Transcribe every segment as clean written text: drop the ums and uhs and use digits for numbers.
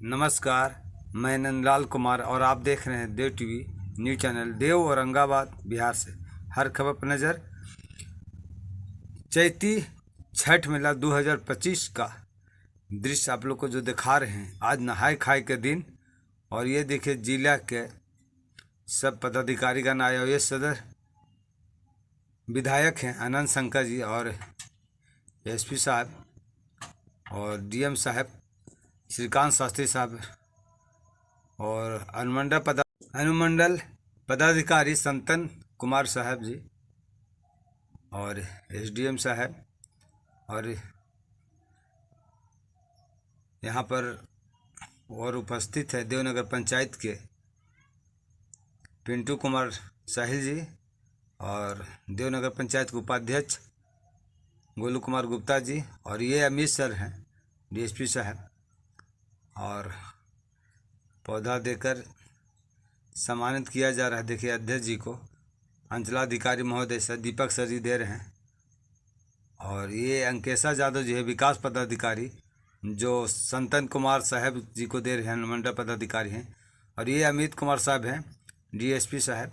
नमस्कार, मैं नंदलाल कुमार और आप देख रहे हैं देव टीवी न्यूज चैनल। देव औरंगाबाद बिहार से हर खबर पर नज़र। चैती छठ मेला 2025 का दृश्य आप लोग को जो दिखा रहे हैं। आज नहाय खाए के दिन और ये देखिए जिला के सब पदाधिकारी का आया। ये सदर विधायक हैं आनंद शंकर जी और एसपी साहब और डीएम साहब श्रीकांत शास्त्री साहब और अनुमंडल पदाधिकारी संतन कुमार साहब जी और एसडीएम साहब और यहाँ पर और उपस्थित है देवनगर पंचायत के पिंटू कुमार साहिल जी और देवनगर पंचायत के उपाध्यक्ष गोलू कुमार गुप्ता जी और ये अमित सर हैं डीएसपी साहब। और पौधा देकर सम्मानित किया जा रहा है। देखिए अध्यक्ष जी को अंचलाधिकारी महोदय सर दीपक सर जी दे रहे हैं और ये अंकेशा यादव जी है विकास पदाधिकारी जो संतन कुमार साहब जी को दे रहे हैं, अनुमंडल पदाधिकारी हैं। और ये अमित कुमार साहब हैं डीएसपी साहब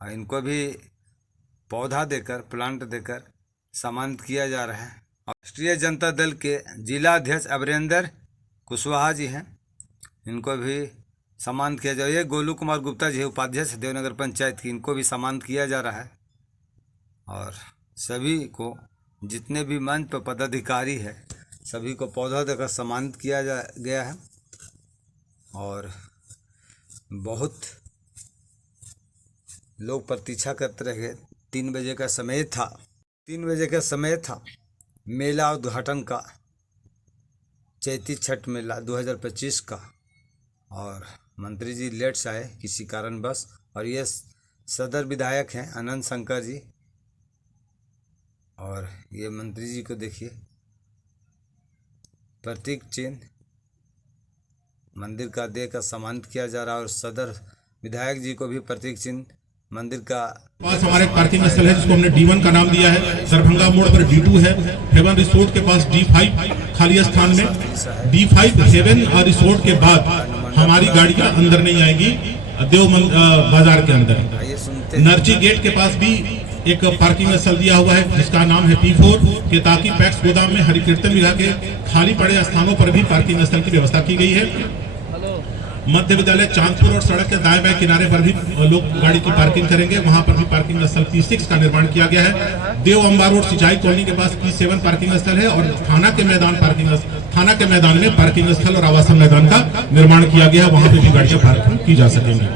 और इनको भी पौधा देकर प्लांट देकर सम्मानित किया जा रहा है। और राष्ट्रीय जनता दल के जिला अध्यक्ष अमरेंद्र कुशवाहा जी हैं, इनको भी सम्मानित किया जा रहा है। ये गोलू कुमार गुप्ता जी उपाध्यक्ष देवनगर पंचायत की, इनको भी सम्मानित किया जा रहा है। और सभी को जितने भी मंच पर पदाधिकारी है सभी को पौधा देकर सम्मानित किया गया है। और बहुत लोग प्रतीक्षा करते रहे। 3 बजे का समय था मेला उद्घाटन का, चैती छठ मेला 2025 का। और मंत्री जी लेट से आए किसी कारणवश। और ये सदर विधायक हैं आनंद शंकर जी और ये मंत्री जी को देखिए प्रतीक चिन्ह मंदिर का देकर सम्मानित किया जा रहा है। और सदर विधायक जी को भी प्रतीक चिन्ह मंदिर का पास हमारे पार्किंग स्थल है जिसको हमने D1 का नाम दिया है। दरभंगा मोड़ पर D2 है। हेवन रिसोर्ट के पास D5 खाली स्थान में D5 हेवन और रिसोर्ट के बाद हमारी गाड़ियां अंदर नहीं आएंगी देव बाजार के अंदर। नर्जी गेट के पास भी एक पार्किंग स्थल दिया हुआ है जिसका नाम है P4 के, ताकि पैक्स गोदाम में हरिकीर्तन विभाग के खाली पड़े स्थानों पर भी पार्किंग स्थल की व्यवस्था की गई है। मध्य विद्यालय चांदपुर और सड़क के दाएं बाएं किनारे पर भी लोग गाड़ी की पार्किंग करेंगे, वहां पर भी पार्किंग स्थल P6 का निर्माण किया गया है। देव अम्बा रोड सिंचाई कॉलोनी के पास P7 पार्किंग स्थल है और थाना के मैदान में पार्किंग स्थल और आवासन मैदान का निर्माण किया गया है, वहां पर भी गाड़ियां पार्किंग की जा सकेंगी।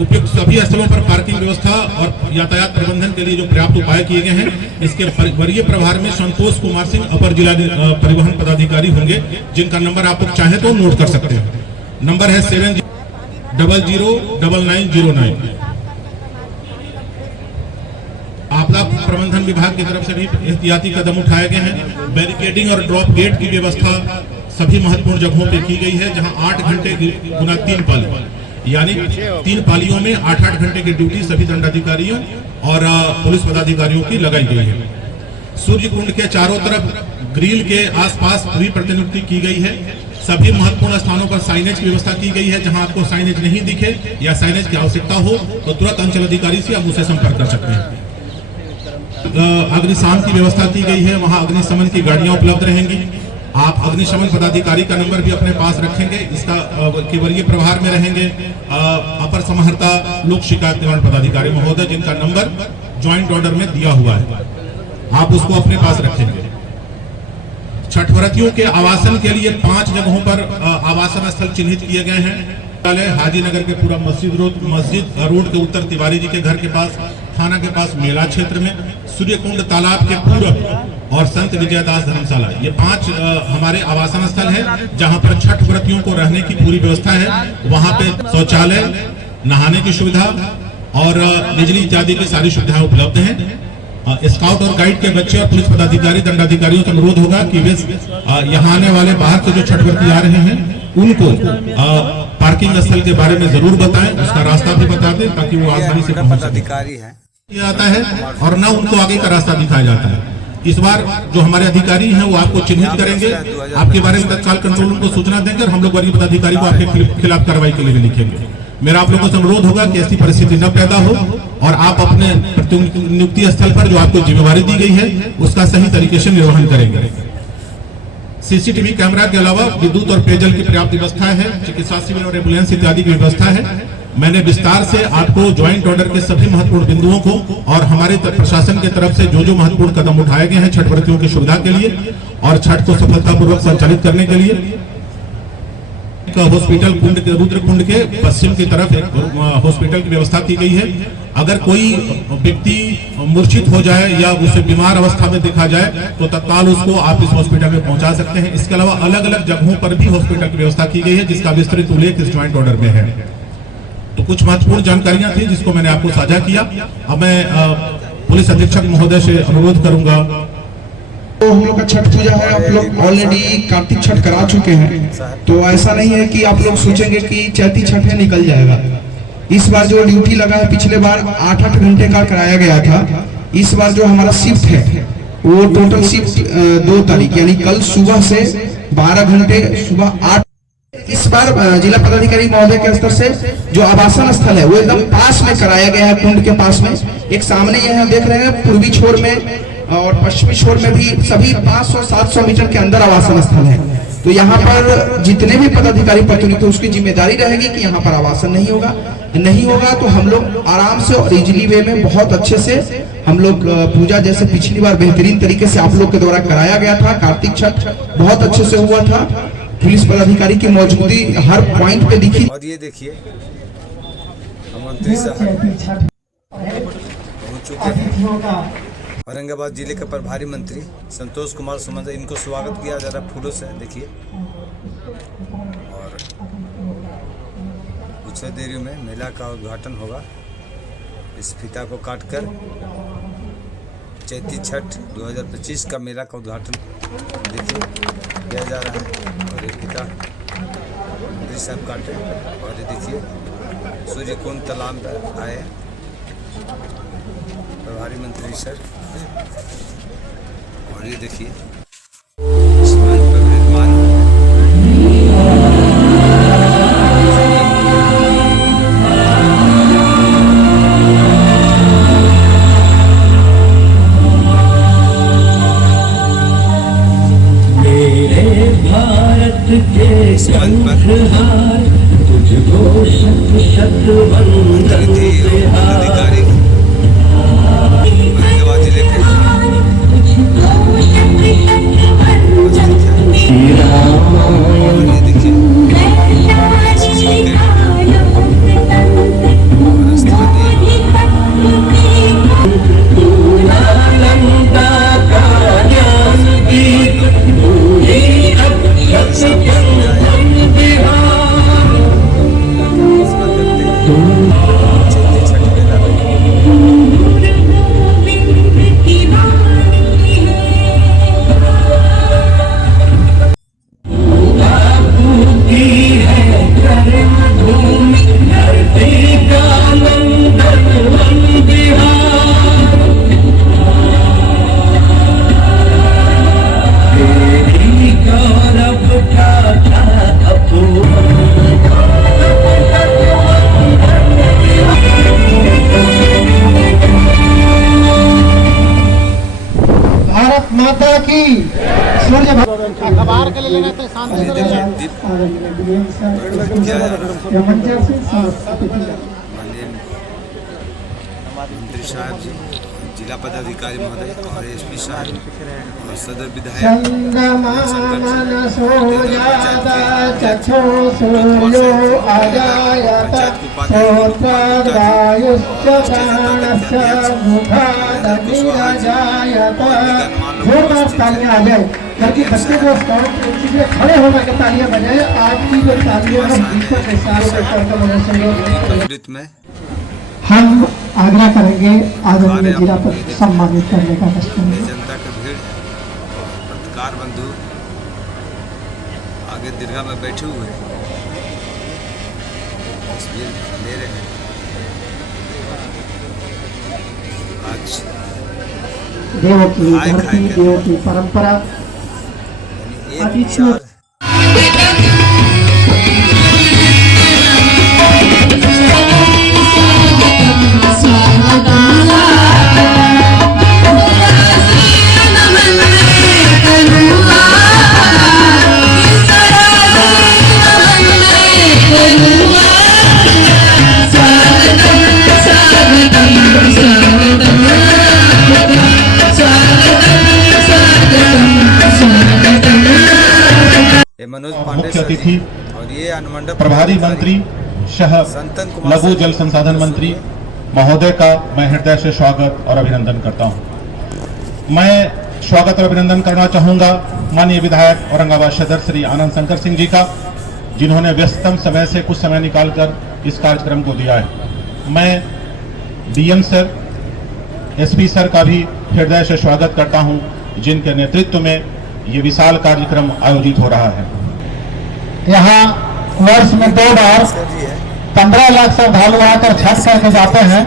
उपयुक्त सभी स्थलों पर पार्किंग व्यवस्था और यातायात प्रबंधन के लिए जो पर्याप्त उपाय किए गए हैं, इसके वरीय प्रभार में संतोष कुमार सिंह अपर जिला परिवहन पदाधिकारी होंगे, जिनका नंबर आप लोग चाहे तो नोट कर सकते हैं। नंबर है 70009909। आपदा प्रबंधन विभाग की तरफ से भी एहतियाती कदम उठाए गए हैं। बैरिकेडिंग और ड्रॉप गेट की व्यवस्था सभी महत्वपूर्ण जगहों पे की गई है, जहां 8 घंटे गुना 3 पाली यानी 3 पालियों में 8-8 घंटे की ड्यूटी सभी दंडाधिकारियों और पुलिस पदाधिकारियों की लगाई गई है। सूर्य कुंड के चारों तरफ ग्रिल के आसपास भी प्रतिनियुक्ति की गई है। सभी महत्वपूर्ण स्थानों पर साइनेज की व्यवस्था की गई है। जहां आपको साइनेज नहीं दिखे या साइनेज की आवश्यकता हो तो तुरंत अंचल अधिकारी से आप उससे संपर्क कर सकते हैं। अग्निशमन की व्यवस्था की गई है, वहां अग्निशमन की गाड़ियां उपलब्ध रहेंगी। आप अग्निशमन पदाधिकारी का नंबर भी अपने पास रखेंगे, इसका के वरीय प्रभार में रहेंगे अपर समहर्ता लोक शिकायत निवारण पदाधिकारी महोदय, जिनका नंबर ज्वाइंट ऑर्डर में दिया हुआ है, आप उसको अपने पास रखेंगे। छठ व्रतियों के आवासन के लिए 5 जगहों पर आवासन स्थल चिन्हित किए गए हैं। हाजी नगर के पूरा मस्जिद रोड के उत्तर तिवारी जी के घर के पास, थाना के पास मेला क्षेत्र में, सूर्यकुंड तालाब के पूरब और संत विजयदास धर्मशाला, ये 5 हमारे आवासन स्थल है जहां पर छठ व्रतियों को रहने की पूरी व्यवस्था है। वहां पे शौचालय, नहाने की सुविधा और बिजली इत्यादि की सारी सुविधाएं उपलब्ध हैं। स्काउट और गाइड के बच्चे और पुलिस पदाधिकारी दंडाधिकारियों से अनुरोध होगा कि वे यहाँ आने वाले बाहर से जो छठ व्रती आ रहे हैं उनको पार्किंग स्थल के बारे में जरूर बताएं, उसका रास्ता भी बता दें ताकि वो आसानी से पहुंच सके। पदाधिकारी है आता है और न उनको आगे का रास्ता दिखाया जाता है। इस बार जो हमारे अधिकारी हैं वो आपको चिन्हित करेंगे, आपके बारे में तत्काल कंट्रोल रूम को सूचना देंगे और हम लोग वरीय पदाधिकारी को आपके खिलाफ कार्रवाई के लिए भी लिखेंगे। मेरा आप लोगों से अनुरोध होगा कि ऐसी परिस्थिति न पैदा हो और आप अपने नियुक्ति स्थल पर जो आपको जिम्मेवारी दी गई है उसका सही तरीके से निर्वहन करेंगे। सीसीटीवी कैमरा के अलावा विद्युत और पेयजल की पर्याप्त व्यवस्था है, चिकित्सा शिविर और एम्बुलेंस इत्यादि की व्यवस्था है। मैंने विस्तार से आपको ज्वाइंट ऑर्डर के सभी महत्वपूर्ण बिंदुओं को और हमारे प्रशासन की तरफ से जो महत्वपूर्ण कदम उठाए गए हैं छठ व्रतियों की सुविधा के लिए और छठ को सफलतापूर्वक संचालित करने के लिए, हॉस्पिटल कुंड के रुद्र कुंड के पश्चिम की तरफ हॉस्पिटल की व्यवस्था की गई है। अगर कोई व्यक्ति मूर्छित हो जाए या उसे बीमार अवस्था में देखा जाए तो तत्काल उसको आप इस हॉस्पिटल में पहुंचा सकते हैं। इसके अलावा अलग अलग जगहों पर भी हॉस्पिटल की व्यवस्था की गई है जिसका विस्तृत उल्लेख इस ज्वाइंट ऑर्डर में है। तो कुछ महत्वपूर्ण जानकारियां थी जिसको मैंने आपको साझा किया। अब मैं पुलिस अधीक्षक महोदय से अनुरोध करूंगा। तो हम लोग का छठ पूजा है, आप लोग ऑलरेडी कार्तिक छठ करा चुके हैं, तो ऐसा नहीं है कि आप लोग सोचेंगे कि चैती छठ है निकल जाएगा। इस बार जो ड्यूटी लगा है, पिछले बार 8-8 घंटे का कराया गया था। इस बार जो हमारा शिफ्ट है वो टोटल शिफ्ट 2 तारीख यानी कल सुबह से 12 घंटे सुबह 8। इस बार जिला पदाधिकारी महोदय के स्तर से जो आवासन स्थल है वो एकदम पास में कराया गया है, कुंड के पास में। एक सामने यहाँ देख रहे हैं पूर्वी छोर में और पश्चिमी छोर में भी सभी 500-700 मीटर के अंदर आवासन स्थल है। तो यहाँ पर जितने भी पदाधिकारी प्रतिनिधि उसकी जिम्मेदारी रहेगी कि यहाँ पर आवासन नहीं होगा तो हम लोग आराम से और इजीली वे में बहुत अच्छे से हम लोग पूजा जैसे पिछली बार बेहतरीन तरीके से आप लोग के द्वारा कराया गया था। कार्तिक छठ बहुत अच्छे से हुआ था, पुलिस पदाधिकारी की मौजूदगी हर पॉइंट पे दिखी। और ये देखिए मंत्री साहब पहुंच चुके हैं। औरंगाबाद जिले के प्रभारी मंत्री संतोष कुमार सुमन, इनको स्वागत किया जा रहा है फूलों से। देखिए और कुछ देरी में मेला का उद्घाटन होगा। इस फीता को काटकर चैती छठ 2025 का मेला का उद्घाटन देखिए किया जा रहा है। और ये फीता मंत्री साहब काटे और ये देखिए सूर्य कुंड तालाब में आए प्रभारी मंत्री सर। और ये देखिए मेरे भारत के शंखहार तुझको शत शत वंदन अधिकारी औरंगाबाद जिले के माता की सूर्य अखबार के लिए लेना तो शांति से मंत्री साहब जी, जिला पदाधिकारी महोदय और एसपी साहब और सदर विधायक तालियां आ जाए ताकि बच्चे को खड़े होकर के तालियां बजाए। आपकी जो तालियां में हम आग्रह करेंगे आदरणीय जिला पर सम्मानित करने का कष्ट। जनता का भीड़ पत्रकार बंधु आगे दीर्घा में बैठे हुए हैं, तस्वीर ले रहे हैं। आज देवों की धरती, देवों की परंपरा एक आदि चार ये मनोज पांडे मुख्य सर जी अतिथि और ये अनुमंडल प्रभारी मंत्री शहर संतन कुमार लघु सर जल जी। संसाधन मंत्री महोदय का मैं हृदय से स्वागत और अभिनंदन करता हूं। मैं स्वागत और अभिनंदन करना चाहूंगा माननीय विधायक औरंगाबाद सदर श्री आनंद शंकर सिंह जी का, जिन्होंने व्यस्ततम समय से कुछ समय निकालकर इस कार्यक्रम को दिया है। मैं डीएम सर, एसपी सर का भी हृदय से स्वागत करता हूं, जिनके नेतृत्व में ये विशाल कार्यक्रम आयोजित हो रहा है। यहाँ वर्ष में 2 बार 15 लाख श्रद्धालु आकर छठ करके जाते हैं।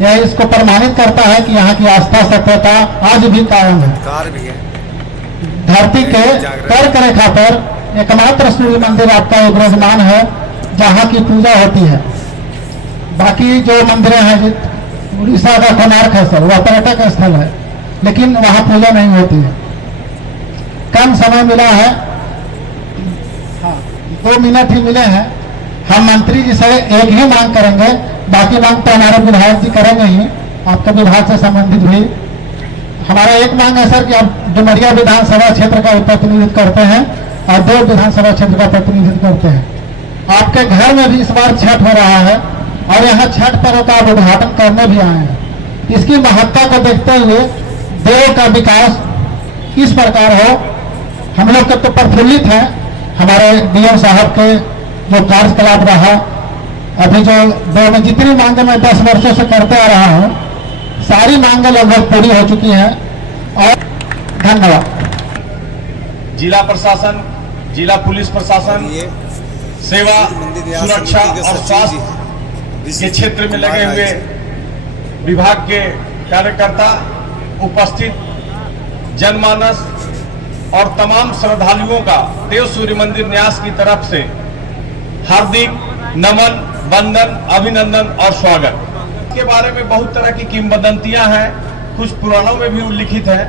यह इसको प्रमाणित करता है कि यहाँ की आस्था सभ्यता आज भी कायम है। कार भी है। धरती के कर्क रेखा पर एकमात्र सूर्य मंदिर आपका विराजमान है जहाँ की पूजा होती है। बाकी जो मंदिरें हैं, उड़ीसा का कोणार्क है सर, वह पर्यटक स्थल है, लेकिन वहाँ पूजा नहीं होती है। कम समय मिला है, 2 मिनट ही मिले हैं। हम मंत्री जी से एक ही मांग करेंगे, बाकी मांग तो हमारे विधायक जी करेंगे ही, आपके विभाग से संबंधित भी। हमारा एक मांग है सर कि आप डुमरिया विधानसभा क्षेत्र का प्रतिनिधित्व करते हैं और 2 विधानसभा क्षेत्र का प्रतिनिधित्व करते हैं। आपके घर में भी इस बार छठ हो रहा है और यहाँ छठ पर्व का उद्घाटन करने भी आए हैं। इसकी महत्ता को देखते हुए देव का विकास किस प्रकार हो, हम लोग तो प्रफुल्लित हैं। हमारे डीएम साहब के जो कार्यकलाप रहा, अभी जो देव में जितनी मांगे मैं 10 वर्षों से करते आ रहा हूँ, सारी मांगे लगभग पूरी हो चुकी हैं। और धन्यवाद। जिला प्रशासन, जिला पुलिस प्रशासन, ये सेवा, मंदिर न्यास सुरक्षा समिति के और सचिव स्वास्थ्य जी के क्षेत्र में लगे हुए विभाग के कार्यकर्ता, उपस्थित जनमानस और तमाम श्रद्धालुओं का देव सूर्य मंदिर न्यास की तरफ से हार्दिक नमन, वंदन, अभिनंदन और स्वागत। इसके बारे में बहुत तरह की किंवदंतियां हैं, कुछ पुराणों में भी उल्लिखित है,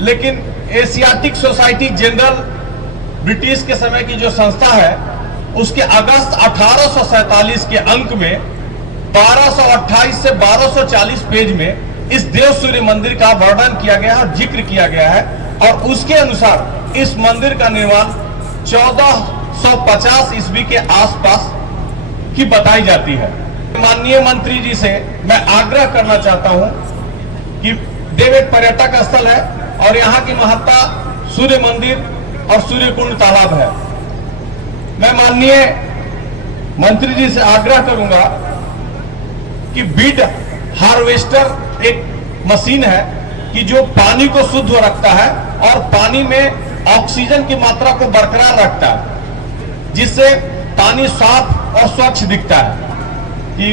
लेकिन एशियाटिक सोसाइटी जनरल ब्रिटिश के समय की जो संस्था है, उसके अगस्त 1847 के अंक में 1228 से 1240 पेज में इस देव सूर्य मंदिर का वर्णन किया गया है और जिक्र किया गया है। और उसके अनुसार इस मंदिर का निर्माण 1450 ईस्वी के आसपास की बताई जाती है। माननीय मंत्री जी से मैं आग्रह करना चाहता हूं कि देव एक पर्यटक स्थल है और यहाँ की महत्ता सूर्य मंदिर और सूर्य कुंड तालाब है। मैं माननीय मंत्री जी से आग्रह करूंगा कि बीड हार्वेस्टर एक मशीन है कि जो पानी को शुद्ध रखता है और पानी में ऑक्सीजन की मात्रा को बरकरार रखता है, जिससे पानी साफ और स्वच्छ दिखता है। कि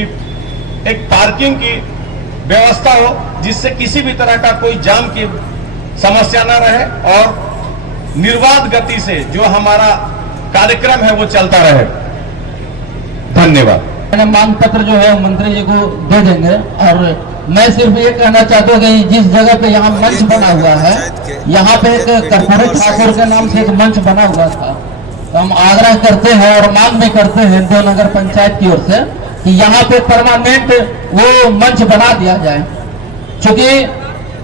एक पार्किंग की व्यवस्था हो जिससे किसी भी तरह का कोई जाम की समस्या न रहे और निर्बाध गति से जो हमारा कार्यक्रम है वो चलता रहे। धन्यवाद। मैंने मांग पत्र जो है मंत्री जी को दे देंगे। और मैं सिर्फ ये कहना चाहता हूँ कि जिस जगह पे यहाँ मंच बना हुआ है, यहाँ पे एक कर्पूरी ठाकुर के नाम से एक मंच बना हुआ था, तो हम आग्रह करते हैं और मांग भी करते हैं देवनगर पंचायत की ओर से कि यहाँ पे परमानेंट वो मंच बना दिया जाए, क्योंकि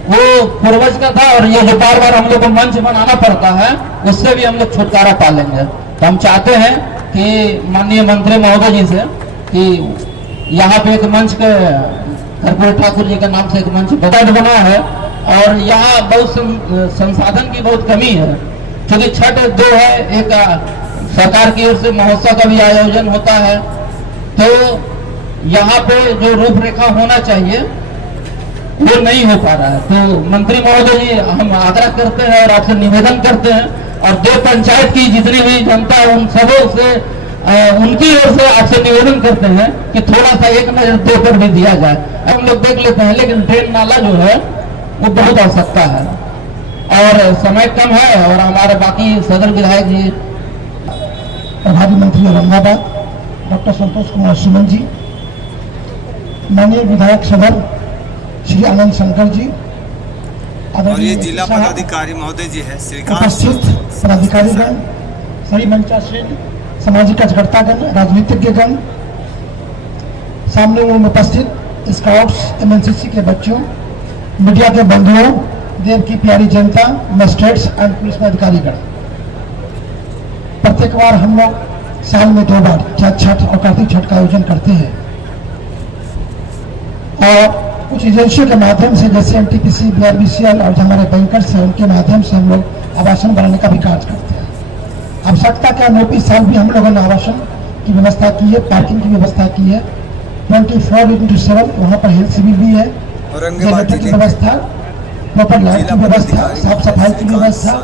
वो पूर्वज का था और ये जो बार बार हम लोग को मंच बनाना पड़ता है, उससे भी हम लोग छुटकारा पा लेंगे। तो हम चाहते हैं कि माननीय मंत्री महोदय जी से कि यहाँ पे एक मंच के कर्पूरी ठाकुर जी के नाम से एक मंच बना है और यहाँ बहुत संसाधन की बहुत कमी है, क्योंकि छठ 2 है, एक सरकार की ओर से महोत्सव का भी आयोजन होता है, तो यहाँ पे जो रूपरेखा होना चाहिए वो नहीं हो पा रहा है। तो मंत्री महोदय जी हम आग्रह करते हैं और आपसे निवेदन करते हैं और देव पंचायत की जितनी भी जनता है उन सबों से उनकी ओर से आपसे निवेदन करते हैं कि थोड़ा सा एक नजर देकर भी दिया जाए। हम लोग देख लेते हैं, लेकिन ड्रेन नाला जो है वो बहुत आवश्यकता है और समय कम है। और हमारे बाकी सदर विधायक जी, प्रभारी मंत्री औरंगाबाद डॉक्टर संतोष कुमार सुमन जी, माननीय विधायक सदर श्री आनंद शंकर जी, और ये जिला पदाधिकारी महोदय जी है श्रीकांत उपस्थित पदाधिकारीगण, सभी मंचासीन सामाजिक कार्यकर्तागण, राजनीतिज्ञगण, सामने में उपस्थित स्काउट्स एमएनसीसी के बच्चों, मीडिया के बंधुओं, देव की प्यारी जनता, मजिस्ट्रेट्स एंड पुलिस में अधिकारीगण। प्रत्येक बार हम लोग साल में 2 बार छठ और कार्तिक छठ का आयोजन करते हैं और कुछ एजेंसियों के माध्यम से जैसे एनटीपीसी, बीआरबीसीएल और जो हमारे बैंकर्स हैं उनके माध्यम से हम लोग आवासन बनाने का भी कार्य करते हैं। आवश्यकता के अनुरूप इस साल भी हम लोगों ने आवासन की व्यवस्था की है, पार्किंग की व्यवस्था की है, 24/7 वहाँ पर हेल्थ सिविल भी है, जनरेटर की व्यवस्था, प्रॉपर लाइट की व्यवस्था, साफ सफाई की व्यवस्था,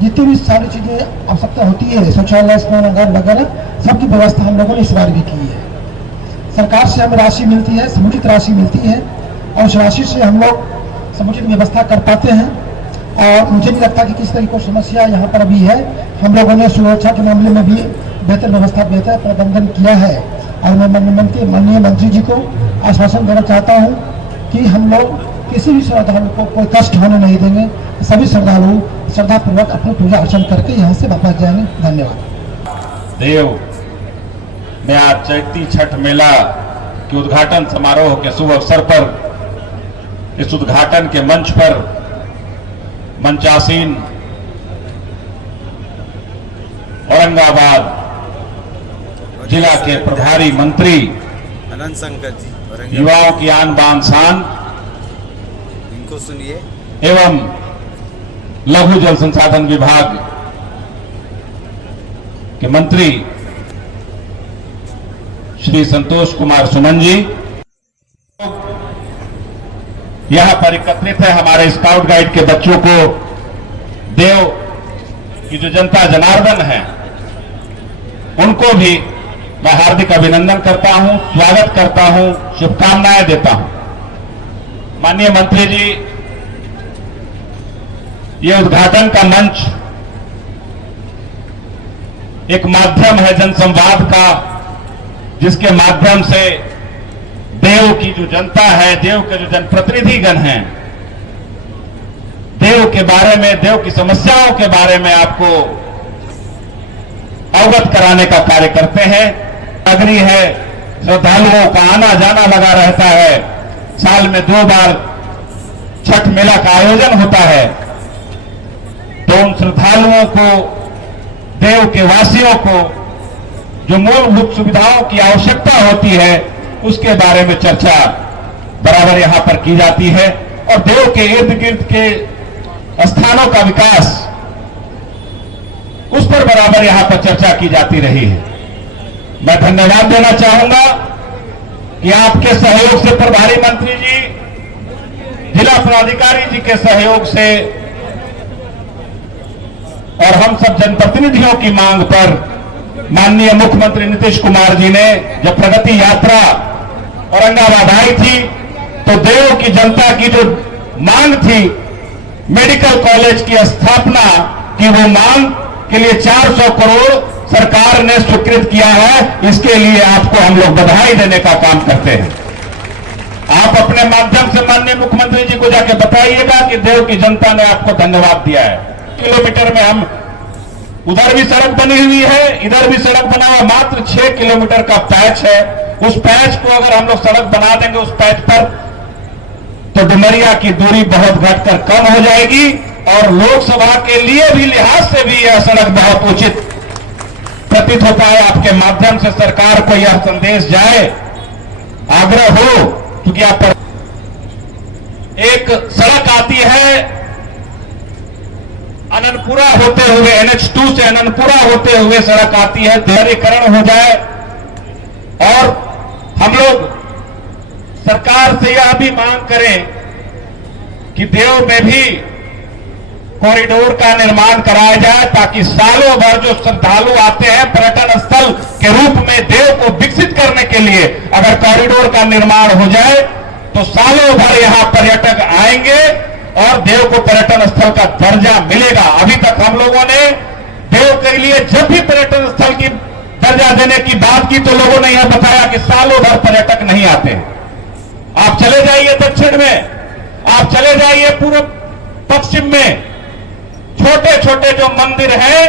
जितनी भी सारी चीजें आवश्यकता होती है, शौचालय, स्नानागार वगैरह सबकी व्यवस्था हम लोगों ने इस बार भी की है। सरकार से हमें राशि मिलती है, समुचित राशि मिलती है और उस राशि से हम लोग समुचित व्यवस्था कर पाते हैं और मुझे नहीं लगता कि किसी तरह की कोई समस्या यहाँ पर अभी है। हम लोगों ने सुरक्षा के मामले में भी बेहतर व्यवस्था, बेहतर प्रबंधन किया है और मैं माननीय मंत्री जी को आश्वासन देना चाहता हूँ कि हम लोग किसी भी श्रद्धालु को कोई कष्ट होने नहीं देंगे। सभी श्रद्धालु श्रद्धापूर्वक अपनी पूजा अर्चन करके यहाँ से वापस जाएंगे। धन्यवाद। देव में आज चैती छठ मेला के उद्घाटन समारोह के शुभ अवसर पर इस उद्घाटन के मंच पर मंचासीन औरंगाबाद जिला के प्रभारी मंत्री आनंद शंकर जी, युवाओं की आन बान शान, इनको सुनिए, एवं लघु जल संसाधन विभाग के मंत्री श्री संतोष कुमार सुमन जी यहां पर एकत्रित है। हमारे स्काउट गाइड के बच्चों को देव की जो जनता जनार्दन है उनको भी मैं हार्दिक अभिनंदन करता हूं, स्वागत करता हूं, शुभकामनाएं देता हूं। माननीय मंत्री जी, ये उद्घाटन का मंच एक माध्यम है जनसंवाद का, जिसके माध्यम से देव की जो जनता है, देव के जो जनप्रतिनिधिगण हैं, देव के बारे में, देव की समस्याओं के बारे में आपको अवगत कराने का कार्य करते हैं। नगरी है, श्रद्धालुओं का आना जाना लगा रहता है, साल में 2 बार छठ मेला का आयोजन होता है, तो उन श्रद्धालुओं को, देव के वासियों को जो मूलभूत सुविधाओं की आवश्यकता होती है उसके बारे में चर्चा बराबर यहां पर की जाती है और देव के इर्द गिर्द के स्थानों का विकास, उस पर बराबर यहां पर चर्चा की जाती रही है। मैं धन्यवाद देना चाहूंगा कि आपके सहयोग से, प्रभारी मंत्री जी, जिला पदाधिकारी जी के सहयोग से और हम सब जनप्रतिनिधियों की मांग पर माननीय मुख्यमंत्री नीतीश कुमार जी ने जब प्रगति यात्रा औरंगाबाद आई थी तो देव की जनता की जो मांग थी मेडिकल कॉलेज की स्थापना की, वो मांग के लिए 400 करोड़ सरकार ने स्वीकृत किया है। इसके लिए आपको हम लोग बधाई देने का काम करते हैं। आप अपने माध्यम से माननीय मुख्यमंत्री जी को जाके बताइएगा कि देव की जनता ने आपको धन्यवाद दिया है। किलोमीटर में हम, उधर भी सड़क बनी हुई है, इधर भी सड़क बना हुआ, मात्र 6 किलोमीटर का पैच है। उस पैच को अगर हम लोग सड़क बना देंगे उस पैच पर, तो डुमरिया की दूरी बहुत घटकर कम हो जाएगी और लोकसभा के लिए भी लिहाज से भी यह सड़क बहुत उचित प्रतीत होता है। आपके माध्यम से सरकार को यह संदेश जाए, आग्रह हो, क्योंकि आप पर एक सड़क आती है अनंतपुरा होते हुए, NH2 से अनंतपुरा होते हुए सड़क आती है, दोहरीकरण हो जाए। और हम लोग सरकार से यह भी मांग करें कि देव में भी कॉरिडोर का निर्माण कराया जाए, ताकि सालों भर जो श्रद्धालु आते हैं पर्यटन स्थल के रूप में देव को विकसित करने के लिए अगर कॉरिडोर का निर्माण हो जाए तो सालों भर यहाँ पर्यटक आएंगे और देव को पर्यटन स्थल का दर्जा मिलेगा। अभी तक हम लोगों ने देव के लिए जब भी पर्यटन स्थल की दर्जा देने की बात की तो लोगों ने यह बताया कि सालों भर पर्यटक नहीं आते। आप चले जाइए दक्षिण में, आप चले जाइए पूर्व पश्चिम में, छोटे छोटे जो मंदिर हैं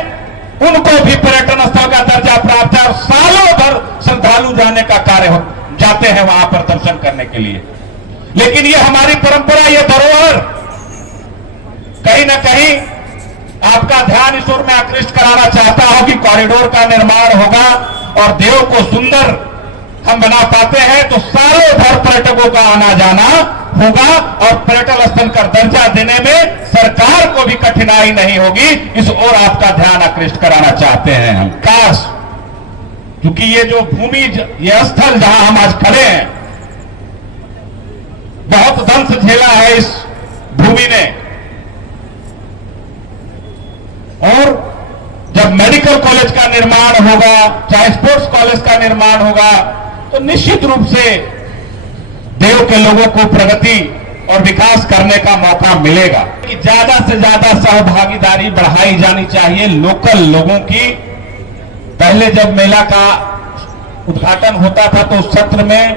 उनको भी पर्यटन स्थल का दर्जा प्राप्त है और सालों भर श्रद्धालु जाने का कार्य जाते हैं वहां पर दर्शन करने के लिए। लेकिन ये हमारी परंपरा, ये धरोहर कहीं ना कहीं आपका ध्यान इस ओर में आकृष्ट कराना चाहता हूं कि कॉरिडोर का निर्माण होगा और देव को सुंदर हम बना पाते हैं तो सालों भर पर्यटकों का आना जाना होगा और पर्यटन स्थल का दर्जा देने में सरकार को भी कठिनाई नहीं होगी। इस ओर आपका ध्यान आकृष्ट कराना चाहते हैं हम। काश, क्योंकि ये जो भूमि, ये स्थल जहां हम आज खड़े हैं, बहुत दंश झेला है इस भूमि ने। और जब मेडिकल कॉलेज का निर्माण होगा, चाहे स्पोर्ट्स कॉलेज का निर्माण होगा, तो निश्चित रूप से देव के लोगों को प्रगति और विकास करने का मौका मिलेगा। कि ज्यादा से ज्यादा सहभागीदारी बढ़ाई जानी चाहिए लोकल लोगों की। पहले जब मेला का उद्घाटन होता था तो उस सत्र में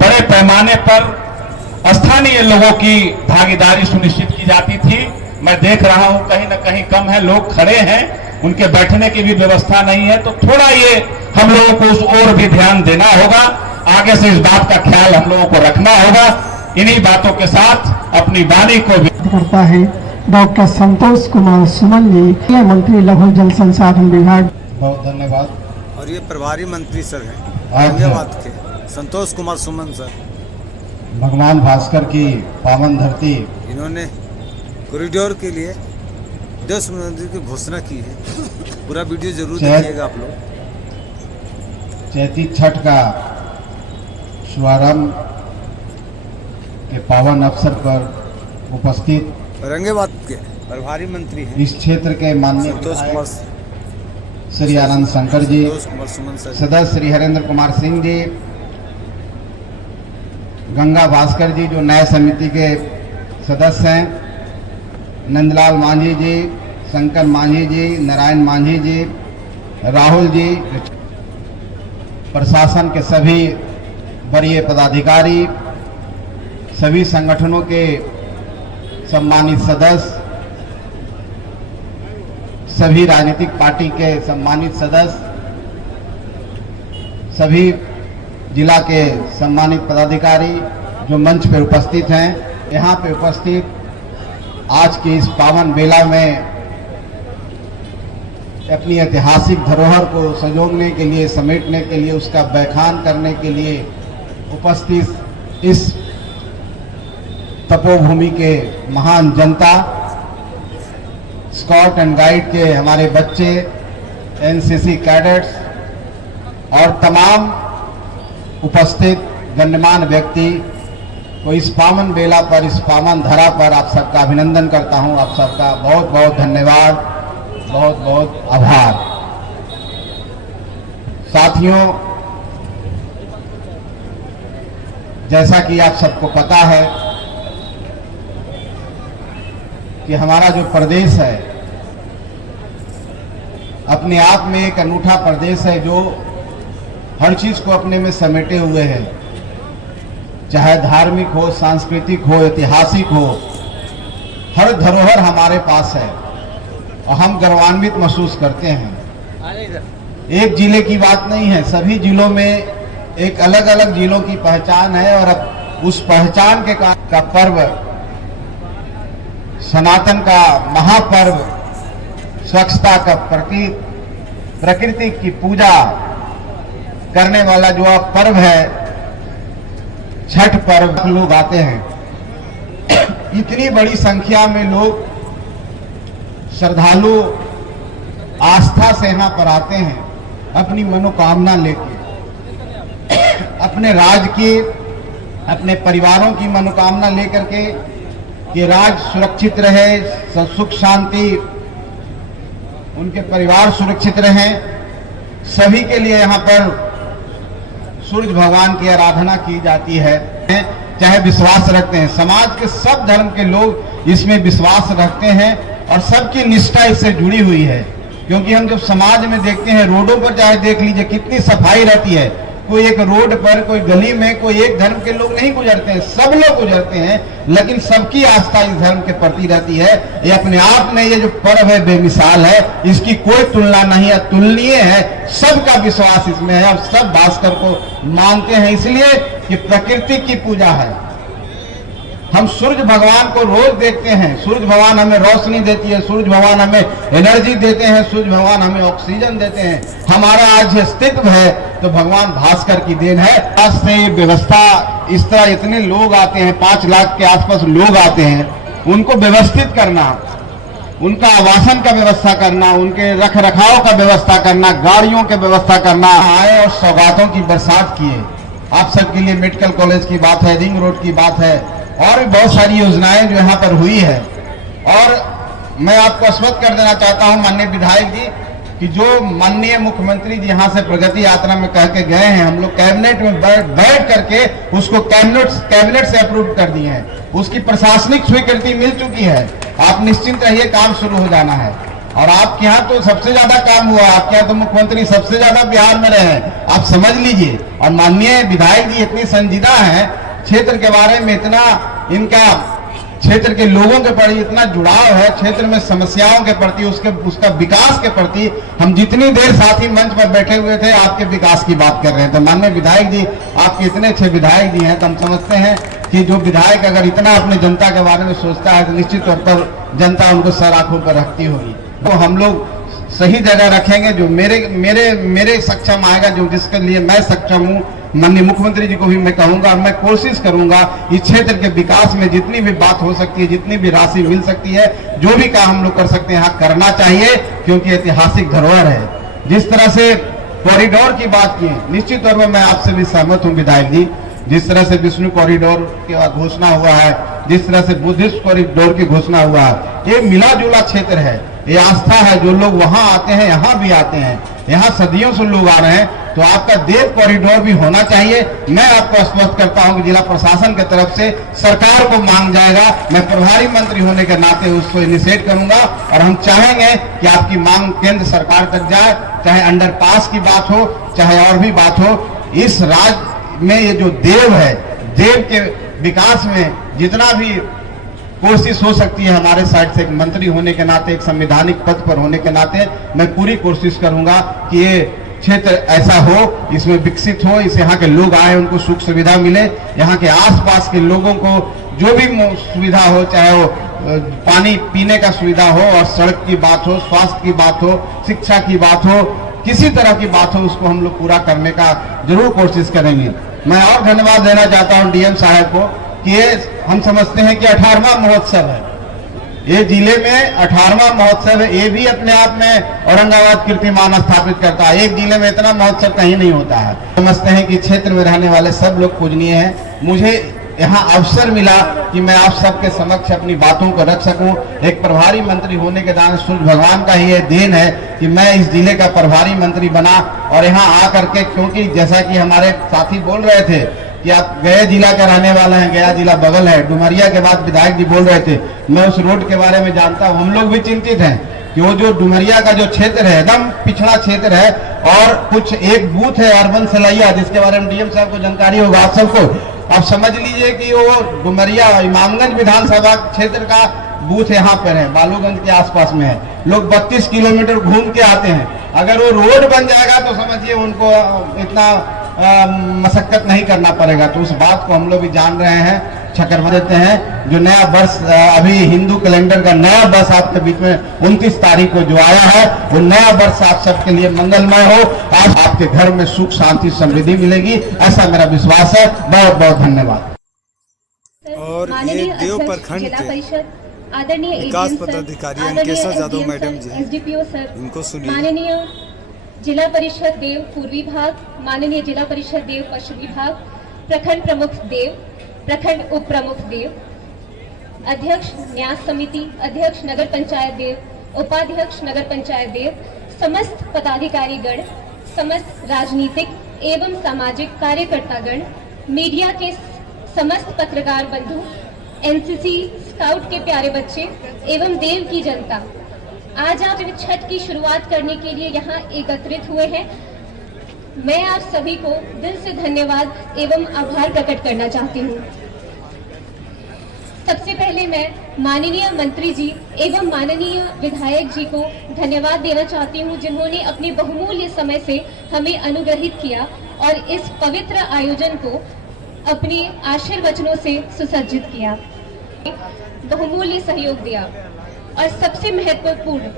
बड़े पैमाने पर स्थानीय लोगों की भागीदारी सुनिश्चित की जाती थी। मैं देख रहा हूं कहीं ना कहीं कम है, लोग खड़े हैं, उनके बैठने की भी व्यवस्था नहीं है, तो थोड़ा ये हम लोगों को उस ओर भी ध्यान देना होगा। आगे से इस बात का ख्याल हम लोगों को रखना होगा। इन्हीं बातों के साथ अपनी वाणी को भी करता है डॉक्टर संतोष कुमार सुमन जी, मंत्री लघु जल संसाधन विभाग। बहुत धन्यवाद। और ये प्रभारी मंत्री सर हैं आज धन्यवाद के संतोष कुमार सुमन सर। भगवान भास्कर की पावन धरती, इन्होंने कॉरिडोर के लिए 10 मंदिर की घोषणा की है। पूरा वीडियो जरूर देखिएगा आप लोग। चैती छठ का शुभारंभ के पावन अवसर पर उपस्थित औरंगाबाद के प्रभारी मंत्री हैं इस क्षेत्र के माननीय संतोष कुमार श्री आनंद शंकर जी, संतोष कुमार सुमन सर, सदस्य श्री हरेंद्र कुमार सिंह जी, गंगा भास्कर जी जो न्याय समिति के सदस्य हैं, नंदलाल मांझी जी, शंकर मांझी जी, नारायण मांझी जी, राहुल जी, प्रशासन के सभी वरीय पदाधिकारी, सभी संगठनों के सम्मानित सदस्य, सभी राजनीतिक पार्टी के सम्मानित सदस्य, सभी जिला के सम्मानित पदाधिकारी जो मंच पर उपस्थित हैं, यहाँ पे उपस्थित आज की इस पावन बेला में अपनी ऐतिहासिक धरोहर को संजोने के लिए, समेटने के लिए, उसका व्याख्यान करने के लिए उपस्थित इस तपोभूमि के महान जनता, स्काउट एंड गाइड के हमारे बच्चे, एनसीसी कैडेट्स और तमाम उपस्थित गण्यमान्य व्यक्ति को इस पावन बेला पर, इस पावन धरा पर आप सबका अभिनंदन करता हूं। आप सबका बहुत बहुत धन्यवाद, बहुत बहुत आभार। साथियों, जैसा कि आप सबको पता है कि हमारा जो प्रदेश है अपने आप में एक अनूठा प्रदेश है जो हर चीज को अपने में समेटे हुए है, चाहे धार्मिक हो, सांस्कृतिक हो, ऐतिहासिक हो, हर धरोहर हमारे पास है और हम गर्वान्वित महसूस करते हैं। एक जिले की बात नहीं है, सभी जिलों में एक अलग अलग जिलों की पहचान है और अब उस पहचान के का पर्व, सनातन का महापर्व, स्वच्छता का प्रतीक, प्रकृति की पूजा करने वाला जो अब पर्व है छठ पर्व, लोग आते हैं। इतनी बड़ी संख्या में लोग श्रद्धालु आस्था से यहाँ पर आते हैं अपनी मनोकामना लेके, अपने राज्य की, अपने परिवारों की मनोकामना लेकर के कि राज्य सुरक्षित रहे, सुख शांति, उनके परिवार सुरक्षित रहें, सभी के लिए यहाँ पर सूर्य भगवान की आराधना की जाती है। चाहे विश्वास रखते हैं। समाज के सब धर्म के लोग इसमें विश्वास रखते हैं और सबकी निष्ठा इससे जुड़ी हुई है। क्योंकि हम जब समाज में देखते हैं, रोडों पर चाहे देख लीजिए कितनी सफाई रहती है, कोई एक रोड पर, कोई गली में कोई एक धर्म के लोग नहीं गुजरते हैं, सब लोग गुजरते हैं, लेकिन सबकी आस्था इस धर्म के प्रति रहती है। ये अपने आप में ये जो पर्व है बेमिसाल है, इसकी कोई तुलना नहीं है, तुलनीय है। सबका विश्वास इसमें है और सब भास्कर को मानते हैं, इसलिए कि प्रकृति की पूजा है। हम सूर्य भगवान को रोज देखते हैं, सूर्य भगवान हमें रोशनी देती है, सूर्य भगवान हमें एनर्जी देते हैं, सूर्य भगवान हमें ऑक्सीजन देते हैं। हमारा आज अस्तित्व है तो भगवान भास्कर की देन है। आज से व्यवस्था इस तरह, इतने लोग आते हैं, 5 लाख के आसपास लोग आते हैं, उनको व्यवस्थित करना, उनका आवासन का व्यवस्था करना, उनके रख रखाव का व्यवस्था करना, गाड़ियों की व्यवस्था करना, आए और सौगातों की बरसात किए। आप सबके लिए मेडिकल कॉलेज की बात है, रिंग रोड की बात है, और भी बहुत सारी योजनाएं जो यहाँ पर हुई है। और मैं आपको स्पष्ट कर देना चाहता हूँ माननीय विधायक जी कि जो माननीय मुख्यमंत्री जी यहाँ से प्रगति यात्रा में कह के गए हैं, हम लोग कैबिनेट में बैठ करके उसको कैबिनेट से अप्रूव कर दिए हैं, उसकी प्रशासनिक स्वीकृति मिल चुकी है। आप निश्चिंत रहिए, काम शुरू हो जाना है। और आपके यहाँ तो सबसे ज्यादा काम हुआ, आपके यहाँ तो मुख्यमंत्री सबसे ज्यादा बिहार में रहे हैं, आप समझ लीजिए। और माननीय विधायक जी इतनी संजीदा है, क्षेत्र के बारे में इतना इनका क्षेत्र के लोगों के प्रति इतना जुड़ाव है, क्षेत्र में समस्याओं के प्रति, उसका विकास के प्रति। हम जितनी देर साथी मंच पर बैठे हुए थे आपके विकास की बात कर रहे थे। माननीय विधायक जी, आपके इतने अच्छे विधायक जी हैं, तो हम समझते हैं कि जो विधायक अगर इतना अपने जनता के बारे में सोचता है तो निश्चित तौर पर जनता उनको सर आंखों पर रखती होगी। तो हम लोग सही जगह रखेंगे, जो मेरे सक्षम आएगा, जो जिसके लिए मैं सक्षम हूँ। माननीय मुख्यमंत्री जी को भी मैं कहूंगा, मैं कोशिश करूंगा इस क्षेत्र के विकास में जितनी भी बात हो सकती है, जितनी भी राशि मिल सकती है, जो भी काम हम लोग कर सकते हैं यहाँ करना चाहिए, क्योंकि ऐतिहासिक धरोहर है। जिस तरह से कॉरिडोर की बात की, निश्चित तौर पर मैं आपसे भी सहमत हूँ विधायक जी। जिस तरह से विष्णु कॉरिडोर की घोषणा हुआ है, जिस तरह से बुद्धिस्ट कॉरिडोर की घोषणा हुआ है, ये मिला जुला क्षेत्र है, ये आस्था है। जो लोग वहां आते हैं यहाँ भी आते हैं, यहाँ सदियों से लोग आ रहे हैं, तो आपका देव कॉरिडोर भी होना चाहिए। मैं आपको स्पष्ट करता हूं कि जिला प्रशासन की तरफ से सरकार को मांग जाएगा, मैं प्रभारी मंत्री होने के नाते उसको इनिशिएट करूंगा, और हम चाहेंगे कि आपकी मांग केंद्र सरकार तक जाए, चाहे अंडरपास की बात हो, चाहे और भी बात हो। इस राज्य में ये जो देव है, देव के विकास में जितना भी कोशिश हो सकती है हमारे साइड से, एक मंत्री होने के नाते, एक संवैधानिक पद पर होने के नाते, मैं पूरी कोशिश करूंगा कि ये क्षेत्र ऐसा हो, इसमें विकसित हो, इस यहाँ के लोग आए, उनको सुख सुविधा मिले, यहाँ के आसपास के लोगों को जो भी सुविधा हो, चाहे वो पानी पीने का सुविधा हो, और सड़क की बात हो, स्वास्थ्य की बात हो, शिक्षा की बात हो, किसी तरह की बात हो, उसको हम लोग पूरा करने का जरूर कोशिश करेंगे। मैं और धन्यवाद देना चाहता हूँ डीएम साहब को कि ये हम समझते हैं कि 18वां महोत्सव है, ये जिले में 18वां महोत्सव है। ये भी अपने आप में औरंगाबाद कीर्तिमान स्थापित करता है। एक जिले में इतना महोत्सव कहीं नहीं होता है। समझते हैं कि क्षेत्र में रहने वाले सब लोग पूजनीय हैं। मुझे यहाँ अवसर मिला कि मैं आप सबके समक्ष अपनी बातों को रख सकूं। एक प्रभारी मंत्री होने के नाते सूर्य भगवान का ही ये देन है कि मैं इस जिले का प्रभारी मंत्री बना, और यहाँ आकर के, क्योंकि जैसा कि हमारे साथी बोल रहे थे कि आप गया जिला का रहने वाला है, गया जिला बगल है, डुमरिया के बाद विधायक जी बोल रहे थे, मैं उस रोड के बारे में जानता हूँ। हम लोग भी चिंतित हैं कि वो जो डुमरिया का जो क्षेत्र है, एकदम पिछड़ा क्षेत्र है, और कुछ एक बूथ है अर्बन सलैया, जिसके बारे में डीएम साहब को जानकारी होगा आप सबको। आप समझ लीजिए कि वो डुमरिया इमामगंज विधानसभा क्षेत्र का बूथ यहाँ पर है, बालूगंज के आसपास में है। लोग 32 किलोमीटर घूम के आते हैं। अगर वो रोड बन जाएगा तो समझिए उनको इतना मशक्कत नहीं करना पड़ेगा। तो उस बात को हम लोग भी जान रहे हैं, छकर देते हैं। जो नया वर्ष अभी हिंदू कैलेंडर का नया वर्ष आपके बीच में 29 तारीख को जो आया है, वो नया वर्ष आप सबके लिए मंगलमय हो। आज आपके घर में सुख शांति समृद्धि मिलेगी, ऐसा मेरा विश्वास है। बहुत बहुत धन्यवाद। और ये देव प्रखंड के आदरणीय विकास पदाधिकारी अंकेशा जादव मैडम जी, एसडीपीओ सर, इनको सुनिए। माननीय जिला परिषद देव पूर्वी भाग, माननीय जिला परिषद देव पश्चिमी भाग, प्रखंड प्रमुख देव, प्रखंड उप प्रमुख देव, अध्यक्ष न्यास समिति, अध्यक्ष नगर पंचायत देव, उपाध्यक्ष नगर पंचायत देव, समस्त पदाधिकारी गण, समस्त राजनीतिक एवं सामाजिक कार्यकर्ता गण, मीडिया के समस्त पत्रकार बंधु, एनसीसी स्काउट के प्यारे बच्चे एवं देव की जनता, आज आप छठ की शुरुआत करने के लिए यहाँ एकत्रित हुए हैं। मैं आप सभी को दिल से धन्यवाद एवं आभार प्रकट करना चाहती हूँ। सबसे पहले मैं माननीय मंत्री जी एवं माननीय विधायक जी को धन्यवाद देना चाहती हूँ, जिन्होंने अपने बहुमूल्य समय से हमें अनुग्रहित किया और इस पवित्र आयोजन को अपने आशीर्वचनों से सुसज्जित किया, बहुमूल्य सहयोग दिया। और सबसे महत्वपूर्ण,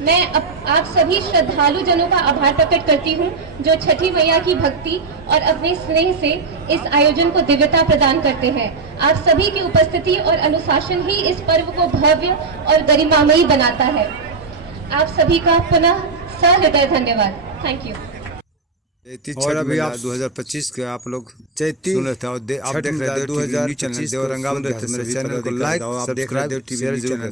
मैं आप सभी श्रद्धालु जनों का आभार प्रकट करती हूँ, जो छठी मैया की भक्ति और अपने स्नेह से इस आयोजन को दिव्यता प्रदान करते हैं। आप सभी की उपस्थिति और अनुशासन ही इस पर्व को भव्य और गरिमामयी बनाता है। आप सभी का पुनः सहृदय धन्यवाद। Thank you. और अभी आप 2025 के आप लोग चैती सुन रहे थे और आप देख रहे थे 2025 देव रंगावत मेरे चैनल को लाइक सब्सक्राइब शेयर जरूर करें।